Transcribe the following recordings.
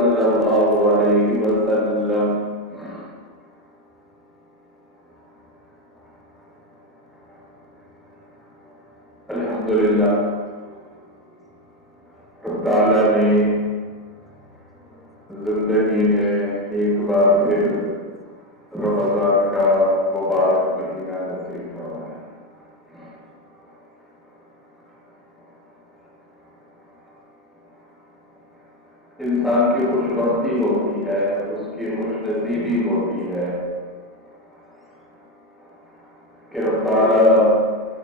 صلی اللہ علیہ وسلم۔ الحمدللہ رب العالمین زندگی میں ایک بار پھر رمضان کا مبارک مہینہ نصیب فرمایا۔ انسان کی خوش بختی ہوتی ہے، اس کی خوش نصیبی ہوتی ہے کہ رب تعالیٰ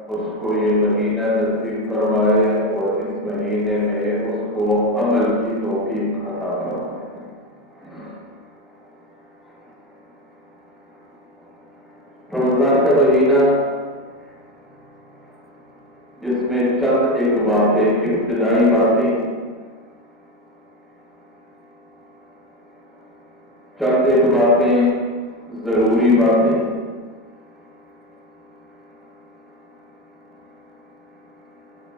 اس کو یہ مہینہ نصیب فرمائے اور اس مہینے میں اس کو عمل کی توفیق عطا فرمائے۔ رمضان کا مہینہ جس میں چند ایک باتیں، ابتدائی باتیں، چند ایک باتیں، ضروری باتیں،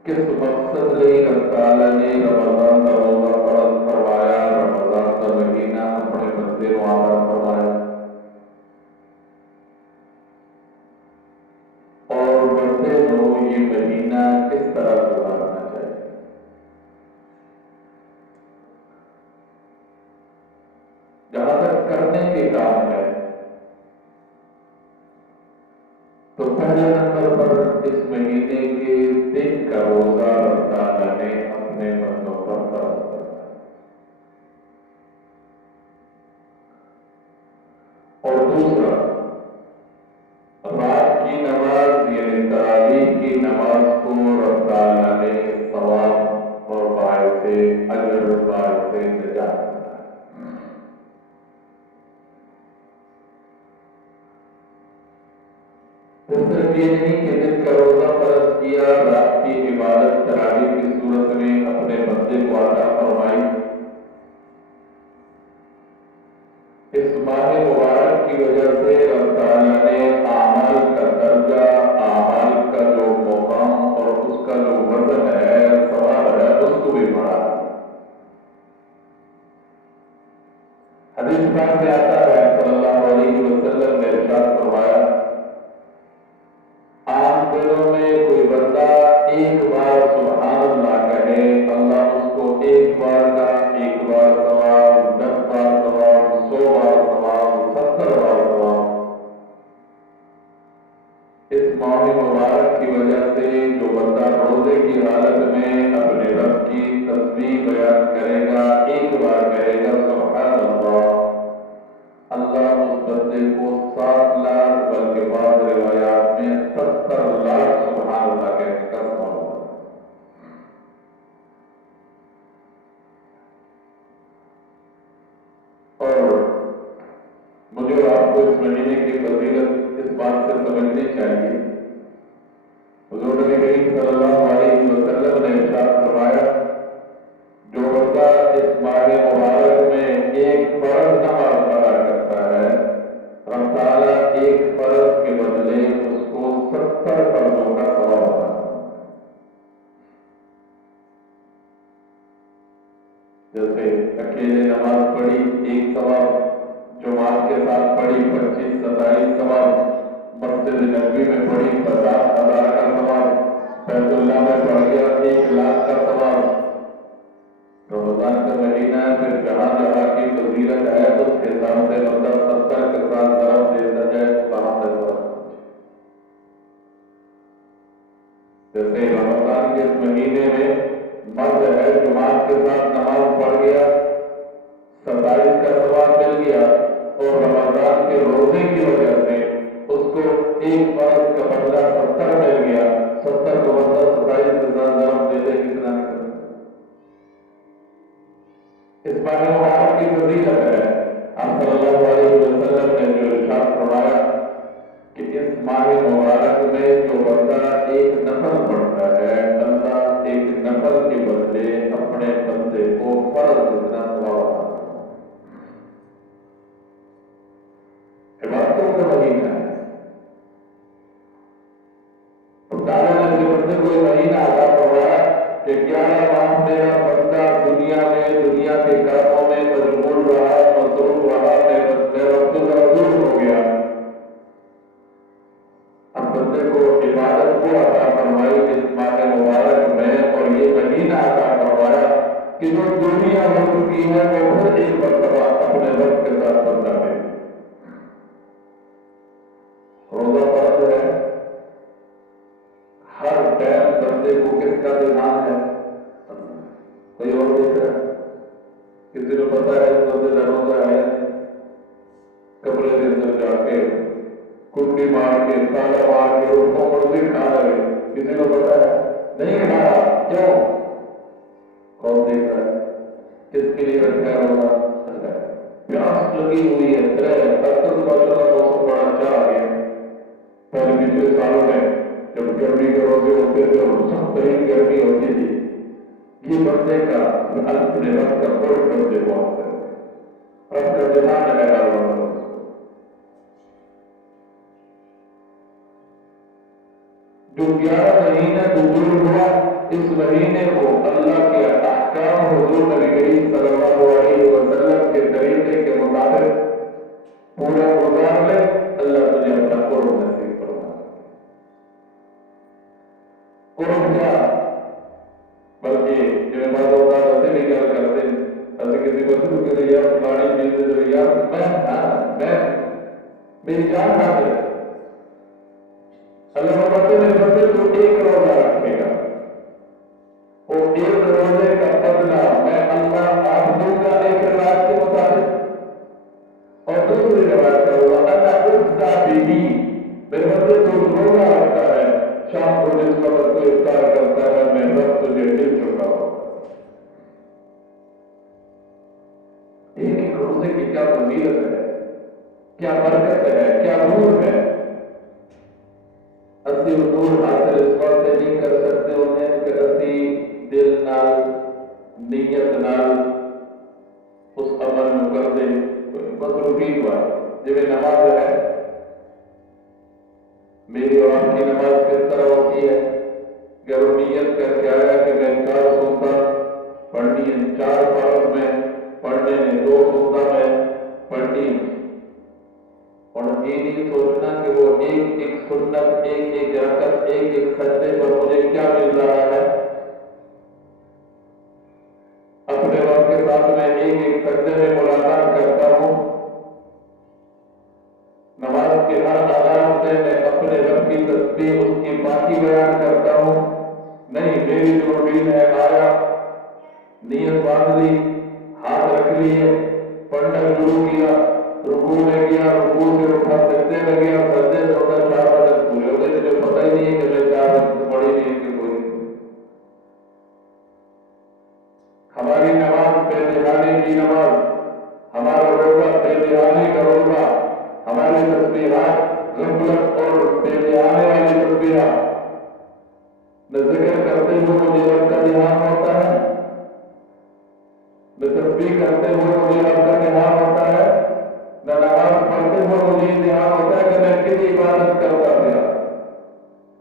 کس مقصد لئی رب تعالیٰ نے رمضان کا روزہ فرض کروایا، رمضان کا مہینہ اپنے بندے کو عطا فرمایا، اور بندے کو یہ مہینہ کس طرح گزارنا چاہیے۔ جہاں تک کرنے کے کام ہے تو پہلے نمبر پر اس مہینے کے دن کا روزہ رب تعالیٰ نے اپنے بندوں پر فرض کیا، اور دوسرا رات کی نماز یعنی تراویح کی نماز کو رب تعالیٰ نے ثواب اور باعث اجر باعث نجات بنایا۔ صرف یہ نہیں کہ دن کا روزہ فرض کیا، رات کی عبادت تراویح کی صورت میں اپنے بندے کو عطا فرمائی، اس ماہ مبارک کی وجہ سے رب تعالیٰ نے اعمال کا درجہ، اعمال کا جو مقام اور اس کا جو وزن ہے، ثواب ہے، اس کو بھی بڑھا دیا۔ حدیث پاک میں آتا ہے صلی اللہ علیہ وسلم نے ارشاد فرمایا، عام دنوں میں کوئی بندہ ایک بار سبحان اللہ کہے، اللہ اس کو ایک بار کا ایک بار ثواب، 10 بار ثواب، 100 بار ثواب، 70 بار ثواب۔ اس ماہ مبارک کی وجہ سے جو بندہ روزے کی حالت میں اپنے رب کی تسبیح بیان کرے گا، ایک بار کہے گا سبحان اللہ، اللہ اس بندے کو 7 لاکھ بلکہ بعض روایات میں 70 لاکھ سبحان اللہ کہنے کا ثواب ہوگا۔ اور مجھے اور آپ کو اس مہینے کی فضیلت اس بات سے سمجھنی چاہیے، حضور نبی کریم صلی اللہ علیہ وسلم نے ارشاد فرمایا، جو بندہ اس ماہ مبارک میں ایک فرض نماز ادا کرتا ہے، رب تعالیٰ ایک فرض کے بدلے اس کو 70 فرضوں کا ثواب عطا کرتا ہے۔ جیسے اکیلے نماز پڑھی 1 ثواب، جماعت کے ساتھ پڑھی 25 27 ثواب، مسجد نبوی میں پڑھی 50,000 کا ثواب، بیت اللہ میں پڑھ گیا 1 لاکھ کا ثواب۔ رمضان کا مہینہ ہے، پھر جہاں جہاں کی فضیلت ہے اس حساب سے بندہ 70 کے ساتھ ضرب دیتا جائے تو کہاں سے ضرب۔ جیسے رمضان کے اس مہینے میں مرد ہے، جماعت کے ساتھ نماز پڑھ گیا 27 کا ثواب مل گیا، اور رمضان کے روزے کی وجہ سے اس کو ایک فرض کا بدلہ 70 مل گیا، 70 کو بندہ 27 کے ساتھ ضرب دے دے کتنا نکل۔ اس ماہ مبارک کی فضیلت ہے، آپ صلی اللہ علیہ وسلم نے جو ارشاد فرمایا کہ اس ماہ مبارک میں جو بندہ ایک نفل پڑھتا ہے، اللہ ایک نفل کے بدلے اپنے بندے کو فرض جتنا ثواب عطا کرتا ہے۔ عبادتوں کا مہینہ ہے، تعالیٰ نے اپنے بندے کو یہ مہینہ عطا فرمایا کہ 11 ماہ میرا بندہ دنیا میں، دنیا کے کاموں میں مجبور हो चुकी है वो फिर एक मरतबा अपने रब के साथ बंदा है। रोजा फर्ज है, हर टाइम बंदे को किसका ध्यान है? कोई और देख रहा है? किसी को पता है इस बंदे का रोजा है? कमरे के अंदर जाके कुंडी मार के ताला मार के उसको मर्जी खा रहे, किसी को पता है? नहीं खा रहा, क्यों? कौन देख रहा है? किसके लिए रखा है रोजा? प्यास लगी हुई है, मौसम बड़ा अच्छा आ गया। पहले पिछले सालों में जब गर्मी के रोजे होते थे और सख्त गर्मी होती थी, ये बंदे का अपने रब का कोई बंदे बहुत है, रब का ध्यान लगा हुआ। जो 11 महीने गुजर हुआ, इस महीने को अल्लाह के अहकाम हुजूर नबी करीम सल्लल्लाहु अलैहि वसल्लम के तरीके के मुताबिक पूरा गुजार ले, अल्लाह तुझे अपना कुर्ब नसीब फरमा। कुर्ब क्या? बल्कि जो बात होता है वैसे भी क्या करते हैं, ऐसे किसी बच्चों के लिए यार फलानी चीज जो यार मैं मेरी जान हाजिर है। अल्लाह बताते हैं बच्चे तो एक रोजा रखेगा, वो एक रोजे का बदला मैं अल्लाह आप दूंगा एक रिवाज के मुताबिक। और दूसरी रिवाज का हुआ अल्लाह उसका बीवी मेरे बच्चे तो रोजा रखता है, शाम को जिस वक्त को इफ्तार करता है मैं रब तुझे मिल चुका हूं। एक एक रोजे की क्या फजीलत है, क्या बरकत है, क्या नूर है। असी नूर हासिल इस वास्ते नहीं कर सकते उन्हें कि असी दिल नाल नीयत नाल उस अमल में कर दे। मसरूफी बात जिਵੇਂ नमाज है, मेरी और आपकी नमाज किस तरह होती है कि वो नीयत करके आया कि मैं 4 सूरत पढ़नी है, 4 फर्ज में पढ़ने में 2 सूरत में पढ़नी है। और ये नहीं सोचना कि वो एक एक सुन्नत, एक एक रकत, एक एक सजदे पर मुझे क्या मिल रहा है। अपने रब के साथ मैं एक एक सजदे में मुलाकात करता हूं, नमाज के हर आदाब से मैं अपने रब की तस्बीह उसकी पाकी बयान करता हूं। नहीं, मेरी जो रूटीन है, आया नीयत बांध ली, हाथ रख लिए, पढ़ना शुरू किया, रुकू में गया, रुकू से उठा, सजदे में गया, सजदे से उठा, 4 रकत पूरे हो गए। मुझे पता ही नहीं है कि मैं 4 रकत पढ़ी नहीं कि कोई। हमारी नमाज बेध्यानी की नमाज, हमारा रोजा बेध्यानी का रोजा, हमारी तस्बीहात गफलत और बेध्यानी वाली तस्बीहात। न जिक्र करते हुए मुझे रब का ध्यान होता है, न तस्बीह करते हुए मुझे रब का ध्यान होता है, न नमाज पढ़ते हुए मुझे ध्यान होता है कि मैं किस इबादत करता गया,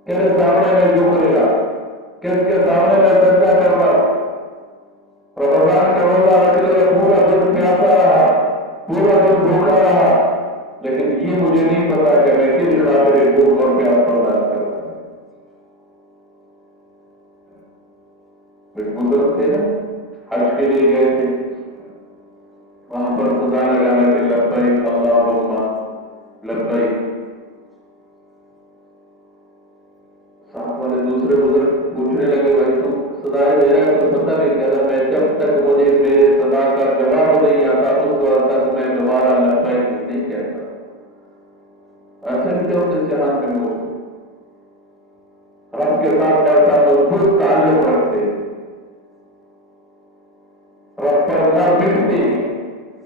किसके सामने मैं झुक रहा, किसके सामने मैं सजदा कर रहा। रमजान का रोजा रख लिया, पूरा दिन प्यासा रहा, पूरा दिन भूखा रहा, लेकिन ये मुझे नहीं पता कि मैं किस खातिर भूख और प्यास बर्दाश्त कर रहा। बुजुर्ग थे, हज के लिए गए थे, वहां पर सदा लगाने के लब्बैक अल्लाहुम्मा लब्बैक। साथ वाले दूसरे बुजुर्ग पूछने लगे, भाई तू सदाएं दे रहा है, तो पता नहीं कह रहा, मैं जब तक मुझे मेरे सदा का जवाब नहीं आता उस वक्त तक मैं दोबारा लब्बैक नहीं कहता। ऐसे क्यों जिस जहां में लोग रब के साथ ऐसा मजबूत ताल्लुक रखते, रब पर न बिकती,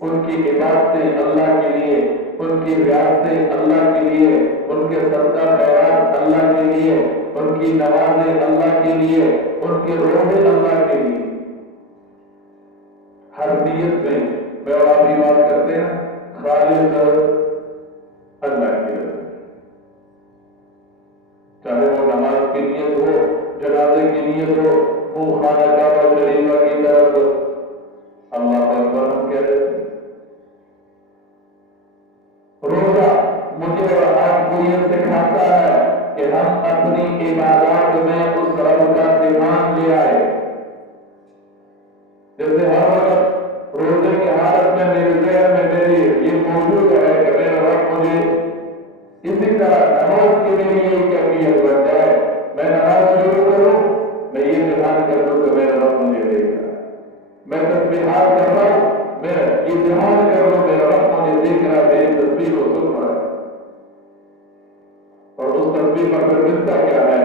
उनकी इबादतें अल्लाह के लिए, उनकी रियासतें अल्लाह के लिए, उनके सदका खैरात अल्लाह के लिए, उनकी नमाजें अल्लाह के लिए, उनके रोजे अल्लाह के लिए। हर नियत में मैं और आप ये बात करते हैं, खालिस अल्लाह के लिए, चाहे वो नमाज की नियत हो, जनाजे की नियत हो, वो खाना काबा शरीफा की तरफ अल्लाह अकबर हम कह रहे थे। रोजा मुझे और आपको ये सिखाता है कि हम अपनी इबादत में उस रब का ध्यान ले आए। जैसे हर वक्त रोजे पर फिर मिलता क्या है,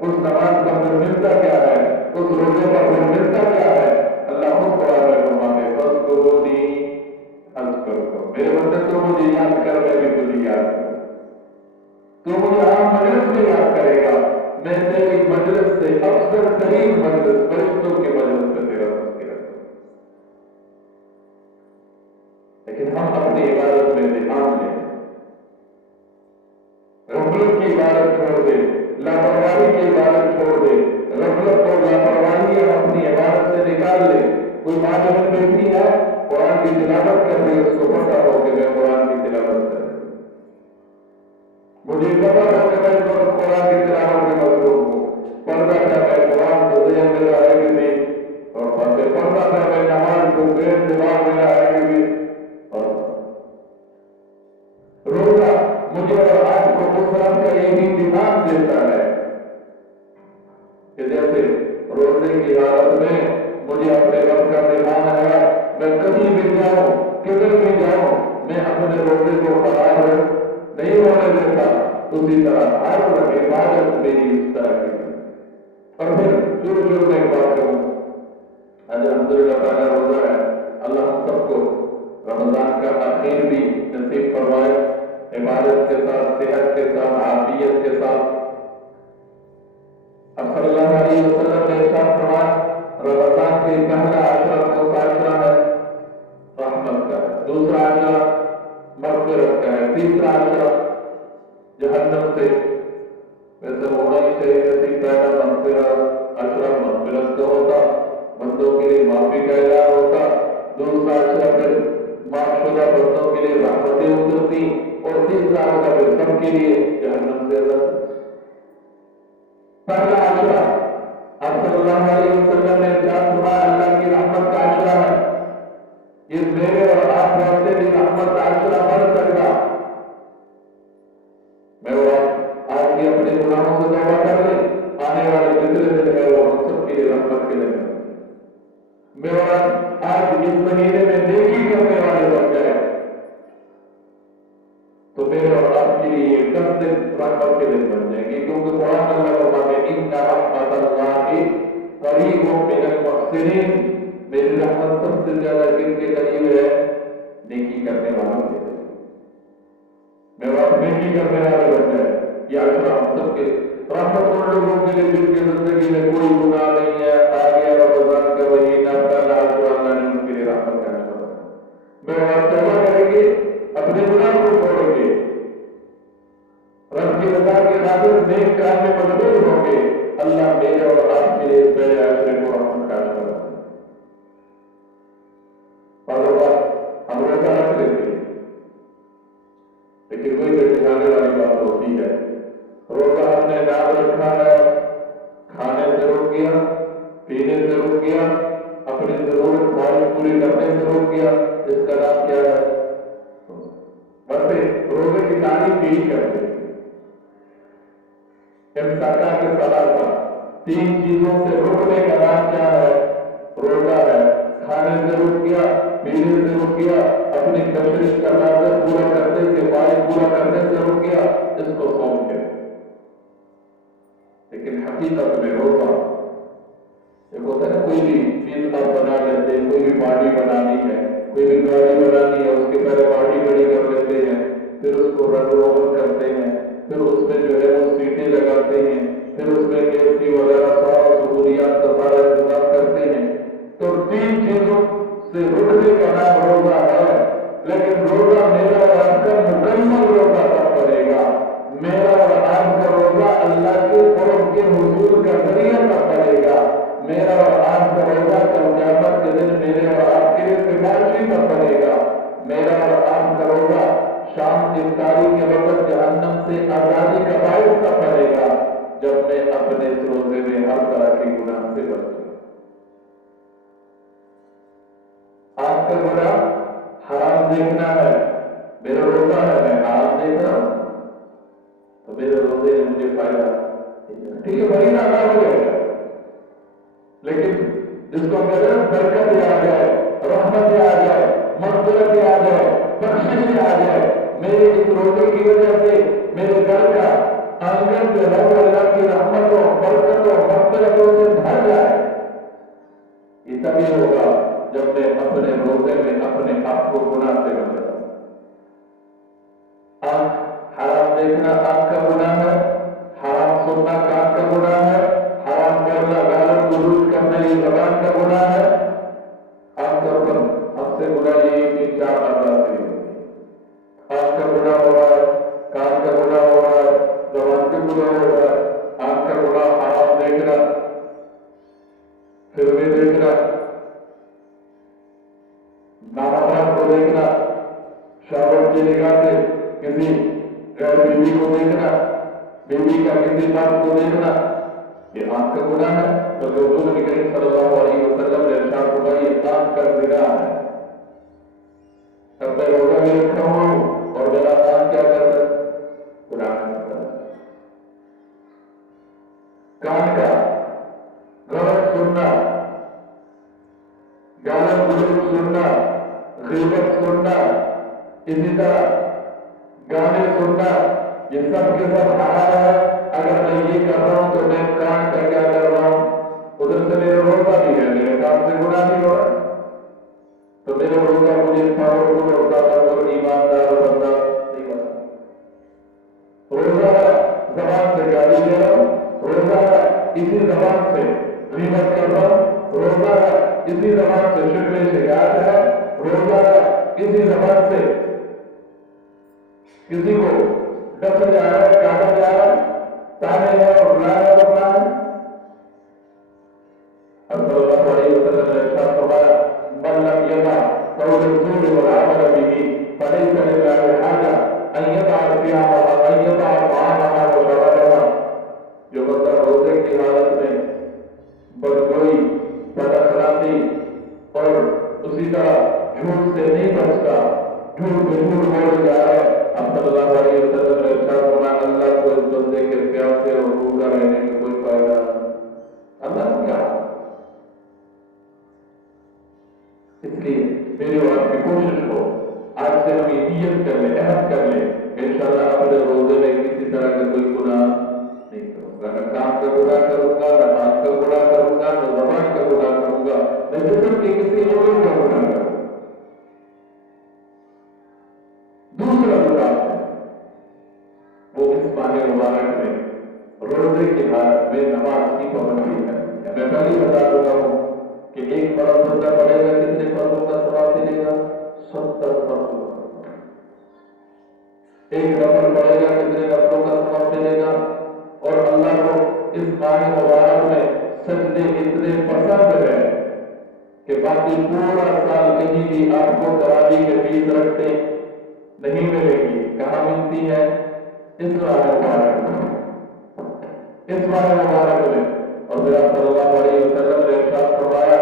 उस नमाज पर फिर मिलता क्या है, उस रोजे पर फिर मिलता क्या है। अल्लाह खुद कुरान में फरमाते फज़कुरूनी अज़कुरकुम, मेरे बंदे तो मुझे याद कर, मैं भी तुझे याद करूं। तो मुझे हर मजलिस में याद करेगा, मैं तेरी मजलिस से अफजल तरीन मजलिस, फरिश्तों के मजलिस में तेरा तज़किरा करूं। लेकिन हम अपनी इबादत में ध्यान दें, गफलत की इबादत छोड़ दे, लापरवाही की इबादत छोड़ दे, गफलत और लापरवाही हम अपनी इबादत से निकाल ले। कोई माँ बहन बैठी है, कुरान की तिलावत कर रही है, उसको पता हो कि मैं कुरान की तिलावत कर रही हूँ, मुझे पता हो कि मैं कुरान की तिलावत में मसरूफ हूँ। पर्दा क्या है, कुरान को ज़हन में रहे कि नहीं, और पर्दा क्या है, नमाज को ज़हन दिमाग में रहे कि नहीं। रोजा मुझे और आपको मुसलमान का यही दिमाग देता है कि जैसे रोजे की हालत में मुझे अपने रब का ध्यान है, मैं कहीं भी जाऊं, किधर भी जाऊं, मैं अपने रोजे को खराब नहीं होने देता। उसी तरह हर इबादत मेरी इस तरह की है। और फिर शुरू में एक बात कहूं, आज अल्हम्दुलिल्लाह पहला रोजा है, अल्लाह हम सबको रमजान का आखिर भी नसीब फरमाए, इबादत के साथ, सेहत के साथ, आफियत के साथ। अब सल्लल्लाहु अलैहि वसल्लम ने इरशाद फरमाया, रमजान के पहला अशरा कौन सा अशरा है? रहमत का है, दूसरा अशरा मग़फ़िरत का है, तीसरा अशरा जहन्नम से। वैसे होना ही चाहिए थी, पहला मग़फ़िरत अशरा मग़फ़िरत का होता, बंदों के लिए माफी का ऐलान होता, दूसरा अशरा फिर माफ़शुदा बंदों के लिए रहमतें उतरती, और तीसरा अशरा फिर सबके लिए जहन्नम से आजाद। पहला अशरा अब सल्लल्लाहु अलैहि वसल्लम ने इरशाद फरमाया, अल्लाह की रहमत का अशरा है, ये मेरे और आप वास्ते भी रहमत का अशरा बन सकता। मैं और आज भी अपने गुनाहों से तौबा कर ले, आने वाले जितने दिन है वो हम सबके लिए रहमत के लिए। मैं और आज इस महीने में नेकी करने वाले बन जाए तो मेरे और आपके लिए 10 दिन रहमत के दिन बन जाएंगे, क्योंकि कुरान अल्लाह फरमाते हैं इन्ना रहमतल्लाहि करीबुम मिनल मुहसिनीन, मेरी रहमत सबसे ज्यादा किसके करीब है? नेकी करने वालों के। मैं और नेकी करने वाले बन जाए, ये अशरा हम सबके रहमत उन लोगों के लिए जिनकी जिंदगी में कोई गुनाह नहीं है, आ गया रमजान का महीना, पहला अशरा अल्लाह ने उनके लिए रहमत का अशरा। मैं और तौबा करेंगे, अपने गुनाह को छोड़ेंगे, रब की रज़ा के खातिर नेक काम में मशगूल होंगे, अल्लाह मेरे और आपके लिए पहले अशरे को रहमत का अशरा। हम रोजा रख लेते हैं, लेकिन कोई बैठाने वाली बात होती है, रोजा हमने नाम रखा है, खाने से रोक दिया, पीने से रोक दिया, अपनी जरूरत ख्वाहिश पूरी करने से रोक दिया, इसका नाम क्या है? वैसे रोजे की तारीफ यही करते हैं, इम्साका के सलासा, 3 चीजों से रुकने का नाम क्या है? रोजा है। खाने से रुक गया, पीने से रुक गया, अपनी कशिश का लाजत पूरा करने से, ख्वाहिश पूरा करने से रुक गया, इसको सौम के। लेकिन हकीकत में रोजा एक होता है ना, कोई भी चीज आप बना लेते हैं, कोई भी पार्टी बनानी है, कोई भी गाड़ी बनानी है, उसके पहले पार्टी खड़ी कर लेते हैं, फिर उसको रंग रोगन करते हैं, फिर उसमें जो है वो सीटें लगाते हैं, फिर उसमें एसी वगैरह सारा सहूलियात का सारा इंतजाम करते हैं। तो 3 चीजों से रुकने का नाम रोजा है। लेकिन रोजा मेरा और आपका मुकम्मल रोजा तब बनेगा, मेरा और आपका रोजा अल्लाह के कुर्ब के हुजूर का जरिया तब बनेगा, मेरा और आपका रोजा कल क़यामत के दिन मेरे और आपके लिए सिफारिशी तब बनेगा, मेरा और आपका रोजा शाम इफ्तारी के वक्त जहन्नम से आजादी का बाइस तब बनेगा, जब मैं अपने इस रोजे में हर तरह के गुनाह से बच जाऊं। आपका गुनाह हराम देखना है, मेरा रोजा है, मैं हराम देख रहा हूं, तो मेरे रोजे में मुझे फायदा ठीक है, महीना ना हो जाएगा, लेकिन जिसको कहते हैं बरकत आ जाए, रहमत आ जाए, मग़फ़िरत आ जाए, बख्शिश आ जाए, मेरे इस रोजे की वजह से मेरे घर का आंगन जो मग़फ़िरतों से भर जाए, ये तभी होगा जब मैं अपने रोजे में अपने आप को गुनाह से बचाऊं। आंख हराम देखना आंख का गुनाह है, हराम सुनना कान का गुनाह है, हराम बोलना गालन गुलूज करना ये ज़बान का गुनाह है। आमतौर पर हमसे गुनाह ये 3-4 अंदाज से होती है। आंख का गुनाह हो रहा है, कान का गुनाह हो रहा है, ज़बान का गुनाह हो रहा है। आंख का गुनाह हराम देखना, फिल्में देखना, नामहराम को देखना, शावक की निगाह से किसी गैर बीवी को देखना, बीवी का किसी बात को देखना, ये आंख का गुनाह है। तो हुजूर नबी करीम सल्लल्लाहु अलैहि वसल्लम ने इरशाद फरमाया ये आंख का ज़िना है। अब मैं रोजा भी रखा हुआ हूं और मेरा आंख क्या कर रहा है, गुनाह करता है। कान का गलत सुनना, गालन गुलूज सुनना, ग़ीबत सुनना, इसी तरह गाने सुनना, ये सब के सब हराम है। अगर मैं ये कर रहा हूं तो मैं कान का क्या कर रहा हूं, उधर से मेरा रोजा भी है, मेरे काम से गुनाह भी हो रहा है। तो मेरा रोजा मुझे पावरफुल और ताकतवर ईमानदार बंदा नहीं बना। रोजा ज़बान से गाली दे रहा हूं, रोजा इसी ज़बान से ग़ीबत कर रहा हूं, रोजा इसी ज़बान से शिकवे शिकायत है, रोजा इसी ज़बान से किसी को डस जा रहा है, काटा जा रहा है, ताने है और बुलाया होता है। सल्लल्लाहु अलैहि वसल्लम ने इरशाद फरमाया मन लम यदा क़ौल ज़ूर वल अमल बिही फलैसा लिल्लाहि हाजा अन यदा सियाम व अन यदा ता'ama व शराबा। जो बंदा रोजे की हालत में बदगोई, बदअखलाक़ी और उसी तरह झूठ से नहीं बचता, झूठ पे झूठ बोल जा रहा है, अब सल्लल्लाहु अलैहि वसल्लम ने इरशाद फरमाया अल्लाह को इस बंदे के प्यासे और भूखा रहने में कोई फायदा नहीं। अल्लाह क्या, इसलिए मेरी और आपकी कोशिश हो आज से हम ये नियत कर ले, अहद कर ले, इंशाअल्लाह अपने रोजे में किसी तरह का कोई गुनाह नहीं करूंगा, न काम का गुनाह करूंगा, न हाथ का गुनाह करूंगा, न ज़बान का गुनाह करूंगा, न जिस्म के किसी और का गुनाह करूंगा। दूसरा गुनाह है वो इस माह मुबारक में रोजे की हालत में नमाज की पाबंदी है। मैं पहले ही बता चुका हूं कि एक फर्ज बंदा पढ़ेगा कितने फर्जों का सवाब मिलेगा, 70 फर्जों का। एक नफल पढ़ेगा कितने नफलों का सवाब मिलेगा। और अल्लाह को इस माह मुबारक में सजदे इतने पसंद है कि बाकी पूरा साल कहीं भी आपको तरावी के बीच रखते नहीं मिलेगी। कहाँ मिलती है, इस माह मुबारक में, इस माह मुबारक में। और फिर सल्लल्लाहु अलैहि वसल्लम ने इरशाद फरमाया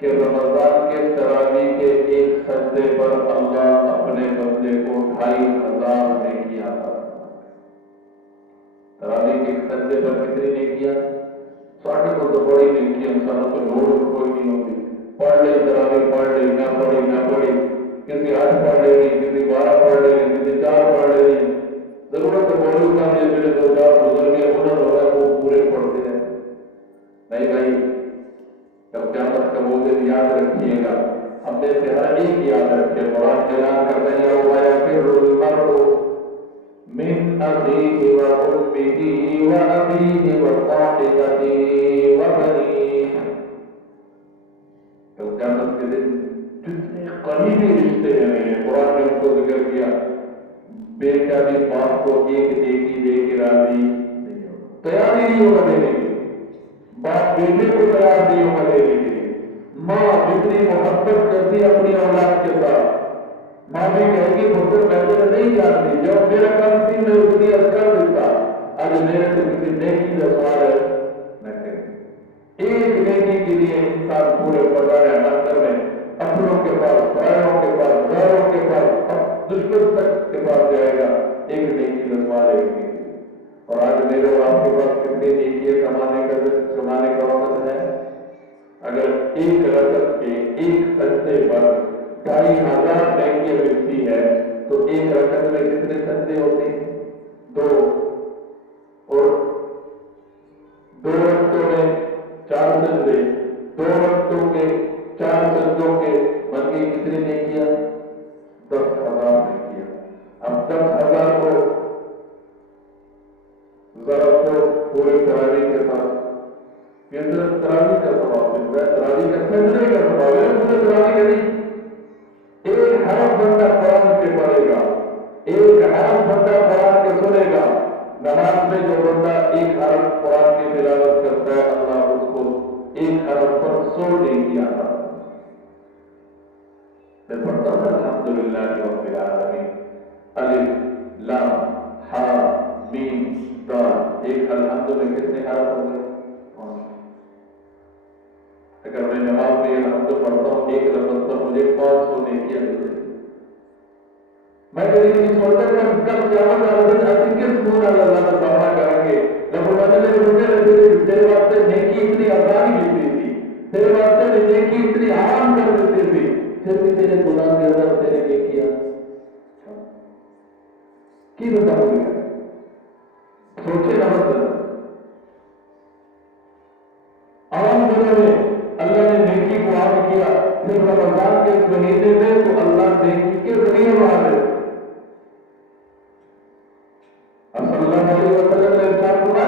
कि रमजान के तरावी के एक सजदे पर अल्लाह अपने बंदे को 2500 नेकियां अता फरमाता है। तरावी के एक सजदे पर कितनी नेकियां, साढ़े को तो बड़ी नेकी इंसानों को लोड कोई नहीं होती। पढ़ ले तरावी, पढ़ ले, ना पढ़ी ना पढ़ी, किसी 8 पढ़ लेनी, किसी 12 पढ़ लेनी, किसी 4 पढ़ लेनी। जरूरत तो बड़ी उतना मेरे 2-4 बुजुर्ग हुनर होगा वो पूरे पढ़ते हैं। नहीं भाई, जब क़यामत का वो दिन याद रखिएगा, हम में से हर एक याद रखे। कुरान बयान करते हैं या फिर मर्दु मिन अबीही व उम्मिही व अबीही व साहिबतिही व बनीही। तो क़यामत के दिन जितने करीबी रिश्ते हैं मेरे, कुरान ने उनको जिक्र किया। बेटा भी बाप को एक नेकी दे के राजी नहीं होगा, तैयार ही नहीं होगा देने की। बाप बेटे को तैयार नहीं होगा देने के लिए। माँ जितनी मोहब्बत करती अपनी औलाद के साथ, माँ भी कहेगी पुत्र मैं तो नहीं जानती, जब मेरा काम थी मैं उतनी कर देता, आज मेरे को किसी नेकी का सवाल है न करें। एक नेकी के लिए इंसान पूरे बाजार अंदर में अपनों के पास, भाइयों के पास, घरों के पास, दुश्मन तक के पास जाएगा, एक नेकी का सवाल है। और आज मेरे और आपके पास कितनी नेकियां कमाने का वक्त है। अगर एक रकत के एक सजदे पर 2500 नेकियां मिलती है तो एक रकत में कितने सजदे होते हैं, 2। और 2 रकतों में किया? 10,000 ने किया। अब 10,000 को जरा तो पूरे तरावी के साथ, ये सिर्फ तरावी का सवाल है, तरावी का सजदे का सवाल है, पूरे तरावी का नहीं। एक हरफ बंदा कुरान के पढ़ेगा, एक हरफ बंदा कुरान के सुनेगा। नमाज में जो बंदा एक हरफ कुरान की तिलावत करता है, अल्लाह उसको एक हरफ पर 100 नेकी आता है। मैं पढ़ता हूँ अल्हम्दुलिल्लाह रब्बिल आलमीन, अलिफ लाम हा मीम दाल, एक अल्हम्दु में कितने हरफ हो गए? 5। अगर मैं नमाज में अल्हम्दु पढ़ता हूँ एक लफ्ज़ पर मुझे 500 नेकियां मिलती हैं। मैं कभी नहीं सोचता कि हम कल क़यामत वाले दिन ऐसे किस मुंह से अल्लाह का सामना करेंगे। जब वो बंदे रुके रहते थे, तेरे वास्ते नेकी इतनी आसानी मिलती थी, तेरे वास्ते नेकी इतनी आराम कर देती थी, फिर भी तेरे गुनाह के अंदर तेरे नेकियां की बताओगे? सोचे ना मतलब आम दिनों में अल्लाह ने नेकी को आम किया, फिर रमजान के इस महीने में तो अल्लाह नेकी के जरिए बढ़ा दे। सल्लल्लाहु अलैहि वसल्लम ने इरशाद किया,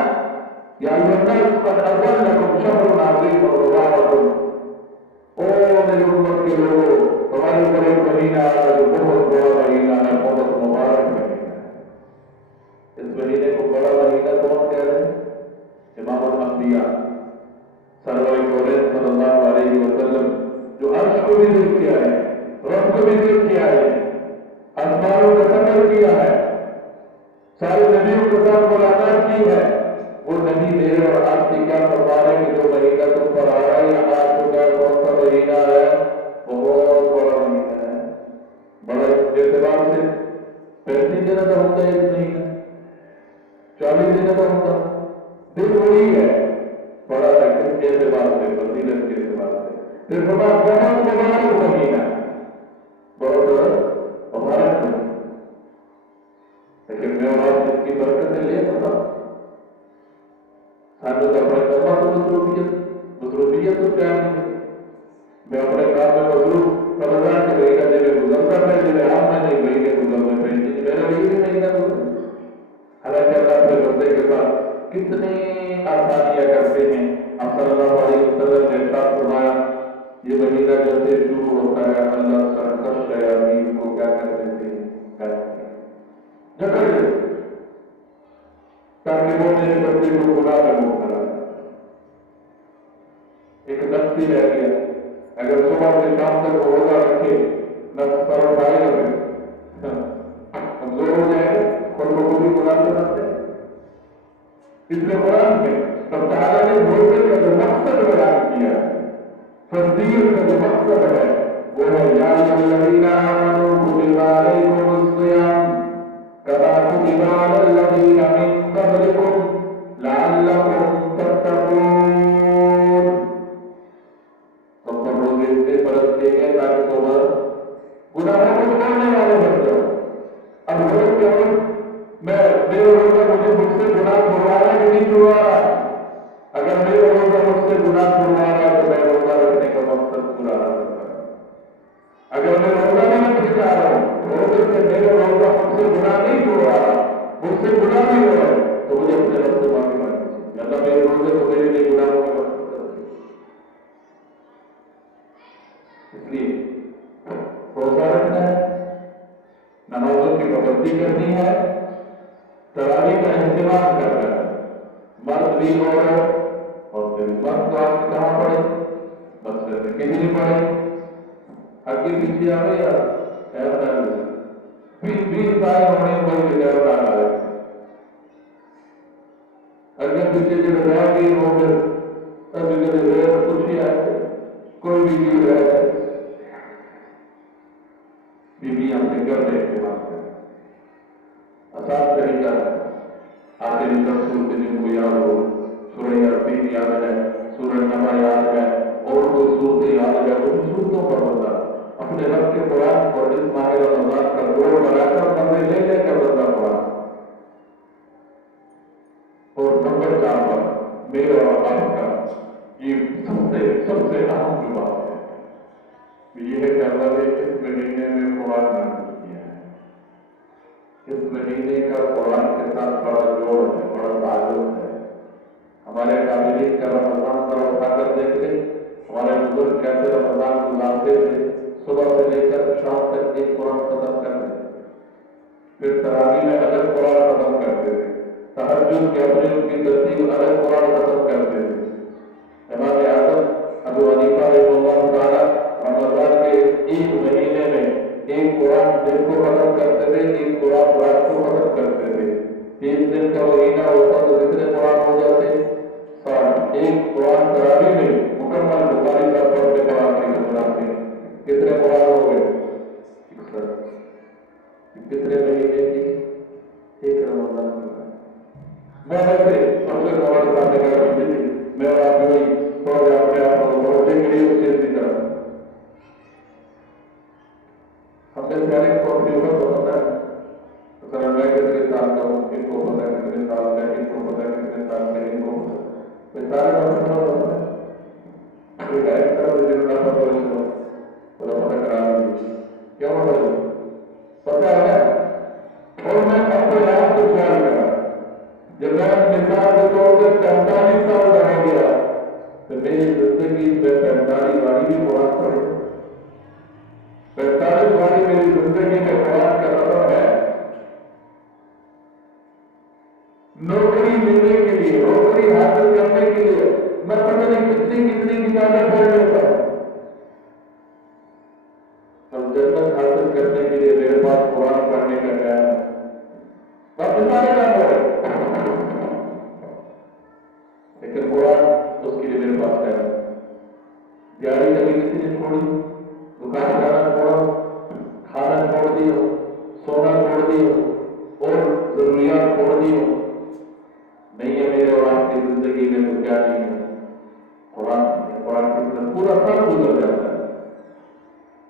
या अय्युहन्नास क़द अज़ल्लकुम शहरुन अज़ीम व मुबारकुन। ओ मेरी उम्मत के लोगों, तुम्हारे ऊपर एक महीना आ रहा है जो बहुत बड़ा महीना है, बहुत मुबारक महीना है। इस महीने को बड़ा महीना कौन कह रहे हैं? इमामुल अंबिया सरवर कौनैन सल्लल्लाहु अलैहि वसल्लम, जो अर्श को भी देख के आए, रब को भी देख के आए, आसमानों का सफर किया है, सारे नबियों के साथ मुलाकात की है। वो नबी मेरे और आपसे क्या फरमा रहे हैं कि जो महीना तुम पर आ रहा है, यहाँ आ चुका, कौन सा महीना है? बहुत बड़ा महीना है। बड़ा एतबार से 35 दिन का होता है एक महीना, 40 दिन का होता, दिन वही है, बड़ा है किसके एतबार से? फजीलत के एतबार से। फिर बहुत मुबारक महीना, बहुत मुबारक महीना। लेकिन मैं और इसकी बरकत ले सकता हूं। साथ में अपने कर्मा तो मसरूफियत तो क्या नहीं है। मैं अपने काम में मसरूफ रमजान के महीना में गुजरता है, जिन्हें आम महीने महीने गुजरने पे मेरा यही महीना गुजर। हालांकि अल्लाह अपने बंदे के साथ कितनी आसानियां करते हैं। अब सल्लल्लाहु अलैहि वसल्लम ने इरशाद फरमाया, ये महीना जैसे शुरू होता है, अल्लाह सरकश शयातीन को क्या कर देते हैं? जकड़ दे, ताकि वो मेरे बंदे को गुनाह में मुब्तला है। एक नफ्सी रह गया, अगर सुबह से शाम तक रोजा रखे, नफ्स पर उठाएगा, कमजोर हो जाएगा, खुद को खुद ही गुनाह से बचते हैं। इसलिए कुरान में तब ताला ने रोजे का जो मकसद बयान किया, फजीलत का जो मकसद है, वो है या अय्युहल्लज़ीना आमनू कुतिबा अलैकुमुस्सियाम कमा कुतिबा अलल्लज़ीना मिन क़ब्लिकुम लअल्लकुम तत्तक़ून। तुम पर रोजे इसलिए फर्ज किए गए ताकि तुम गुनाहों को छोड़ने वाले बन जाओ। अब रोज के वक्त मेरा रोजा मुझसे गुनाह छुड़वा रहा है कि नहीं छुड़वा रहा? अगर मेरा रोजा मुझसे गुनाह छुड़वा रहा है तो मैं रोजा रखने का मकसद पूरा ना करता। अगर मैं रोजा नहीं रखने जा रहा हूँ, रोजे से मेरा रोजा मुझसे गुनाह नहीं छुड़वा रहा, मुझसे गुनाह नहीं हो रहा है, तो मुझे अपने रब से माफी मांगनी चाहिए। अल्लाह मेरे रोजे को मेरे लिए गुनाहों की मदद कर। इसलिए रोजा रखना है, नमाजों की पाबंदी करनी है, तरावी का इंतजाम करना है, मर्द भी औरत, और फिर मर्द तो आपने कहाँ पड़े? मस्जिद में कितनी पड़े? आगे पीछे आ गए यार, 20 साल होने कोई विचार ना आ रहे। अगर पीछे जो रह गई हो फिर अभी कुछ ही आए, कोई भी जीव रह जाए, बीबी हमसे कर दे इस्तेमाल करें, आसान तरीका है। आखिरी 10 सूरतें जिनको याद हो, सूरह यासीन याद है, सूरह नबा याद है, और कोई सूरतें याद है, उन सूरतों पर बंदा अपने रब के कुरान और इस माह रमजान का दौर बनाकर बंदे ले लेकर बंदा कुरान। और नंबर 4 पर मेरा और आपका ये सबसे अहम जो बात है, یہ ہے کہ اللہ نے اس مہینے میں قرآن نازل کیا ہے. اس مہینے کا قرآن کے ساتھ بڑا جوڑ ہے, بڑا تعلق ہے. ہمارے قابلین کا رمضان پر اٹھا کر دیکھ لیں, ہمارے بزرگ کیسے رمضان گزارتے تھے. صبح سے لے کر شام تک ایک قرآن ختم کر دیتے, پھر تراویح میں الگ قرآن ختم کرتے تھے, تہجد کے اپنی ان کی ترتیب الگ قرآن ختم کرتے تھے. امام اعظم ابو حنیفہ رحمہ اللہ تعالیٰ رمضان کے ایک مہینے میں ایک قرآن دن کو ختم کرتے تھے, ایک قرآن رات کو ختم کرتے تھے. 3 دن کا مہینہ ہوتا تو کتنے قرآن ہو جاتے؟ 60. ایک قرآن تراویح میں مکمل بخاری کا پڑھتے قرآن کی گزارتے. کتنے قرآن ہو گئے؟ 61. کتنے مہینے کی؟ ایک رمضان کی. میں ویسے اپنے قرآن پڑھنے کا میں آپ کو تھوڑا اپنے آپ کو پڑھنے کے لیے اسے بھی کروں. ہم نے سارے کو اپنے اوپر تو پتا ہے, مثلا میں کتنے سال کا ہوں, ان کو پتا ہے کتنے سال کا, ان کو پتا ہے کتنے سال کا, ان کو پتا ہے. میں سارے بچوں کو پتا ہے. کوئی گائب کرو مجھے نہ پتا ہو تو پتا کرا دیجیے. کیوں پتا ہے؟ اور میں اپنے آپ کو خیال کرا, جب میں مثال کے طور پر 45 سال کا ہو گیا تو میری زندگی میں 45 والی بھی قرآن پڑھے. 45 والی میری زندگی میں قرآن کا مطلب ہے نوکری لینے کے لیے, نوکری حاصل کرنے کے لیے میں پتہ نہیں کتنی کتابیں پڑھ لیتا ہوں. اور جنت حاصل کرنے کے لیے میرے پاس قرآن پڑھنے کا ٹائم ہے. بس سارے کام ہو رہے, لیکن قرآن اس کے لیے میرے پاس ٹائم ہے. دیہڑی کبھی کسی نے چھوڑی, دکان جانا چھوڑا, کھانا چھوڑ دیا, سونا چھوڑ دیا, اور ضروریات چھوڑ دی ہو, نہیں ہے میرے اور آپ کی زندگی میں تو کیا نہیں ہے؟ قرآن کی طرف پورا سب گزر جاتا ہے.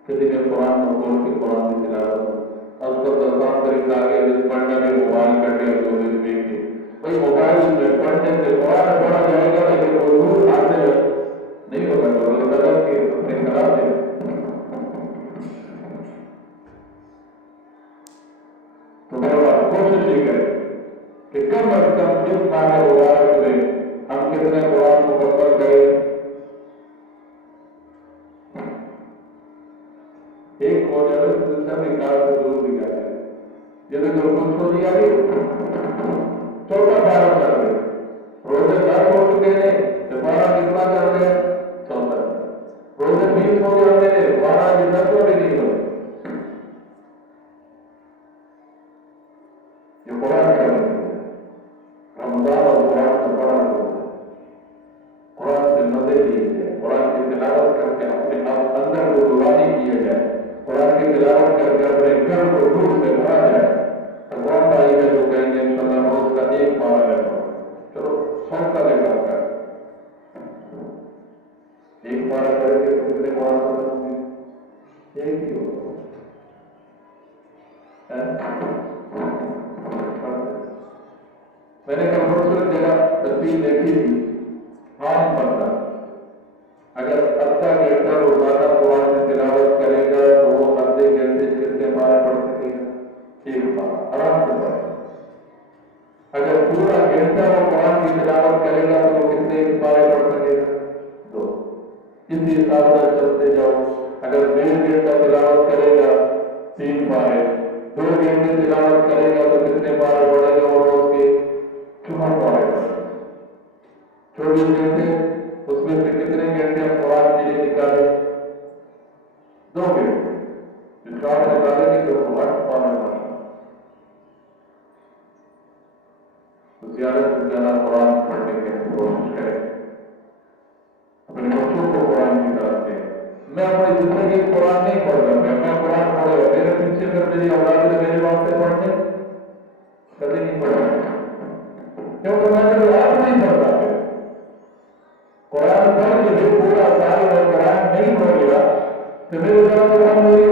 کسی نے قرآن کو کھول کے قرآن کی تلاوت, اب تو آسان طریقہ آگے پڑھنے میں موبائل کٹے اور 2 دن دیکھ کے بھائی موبائل میں پڑھنے سے قرآن پڑھا جائے گا, لیکن وہ روح حاصل نہیں ہوگا. تو اللہ تعالیٰ کے اپنے خلاف ہے. تو میرا کوشش یہ کرے کہ کم از کم اس ماہ مبارک میں ہم کتنے قرآن مکمل کریں. ایک ہو جائے سب کار سے دور بھی جائے, جیسے جو کچھ ہو دیا گیا چھوٹا بارہ کر دے. روزے 10 ہو چکے ہیں تو 12 کتنا کر دیں؟ 14. روزے 20 ہو جاتے ہیں, 12 کی 10 بھی نہیں ہوئے. یہ قرآن کا رمضان اور قرآن سے بڑا ہو, قرآن سے مزے دیے جائے, قرآن کی تلاوت کر کے اپنے اندر کو روانی کیا جائے, قرآن کی تلاوت کر کے اپنے گھر کو روح سے بھرا جائے. تو کون بھائی ہے جو کہیں گے انشاءاللہ روز کا 1 پارہ لے پاؤ, چلو 100 کا لے کر 1 پارہ کرے گے تو کتنے قرآن ختم ہوں گے؟ ایک ہی ہوگا. میں نے کل خوبصورت جگہ تصویر دیکھی تھی, عام بندہ اگر آدھا گھنٹہ روزانہ قرآن کی تلاوت کرے گا تو وہ آدھے گھنٹے کتنے پارہ پڑھ سکے گا؟ 1 پارہ آرام سے پڑھے گا. اگر پورا گھنٹہ وہ قرآن کی تلاوت کرے گا تو وہ کتنے پارے پڑھ سکے گا؟ 2. اسی حساب سے چلتے جاؤ. اگر 1.5 گھنٹہ تلاوت کرے گا 3 پارے, 2 گھنٹے تلاوت کرے گا تو کتنے پارے پڑھے گا؟ وہ روز کے 4 پارے پڑھے گا. 24 گھنٹے, اس میں سے کتنے گھنٹے ہم قرآن کے لیے نکالے؟ 2 گھنٹے. جو 4 نکالے گی تو 8 پارے پڑھے. تو زیادہ سے زیادہ قرآن پڑھنے کی کوشش کریں, اپنے بچوں کو قرآن کی طرف دیں. میں اپنی زندگی قرآن نہیں پڑھتا, میں قرآن پڑھے گا, میرے پیچھے اگر میری اولاد نے میرے واسطے پڑھنے کبھی نہیں پڑھا, کیونکہ میں نے آپ نہیں پڑھتا. قرآن پڑھ کے پورا سال میں قرآن نہیں پڑھ گیا تو میرے ساتھ قرآن میری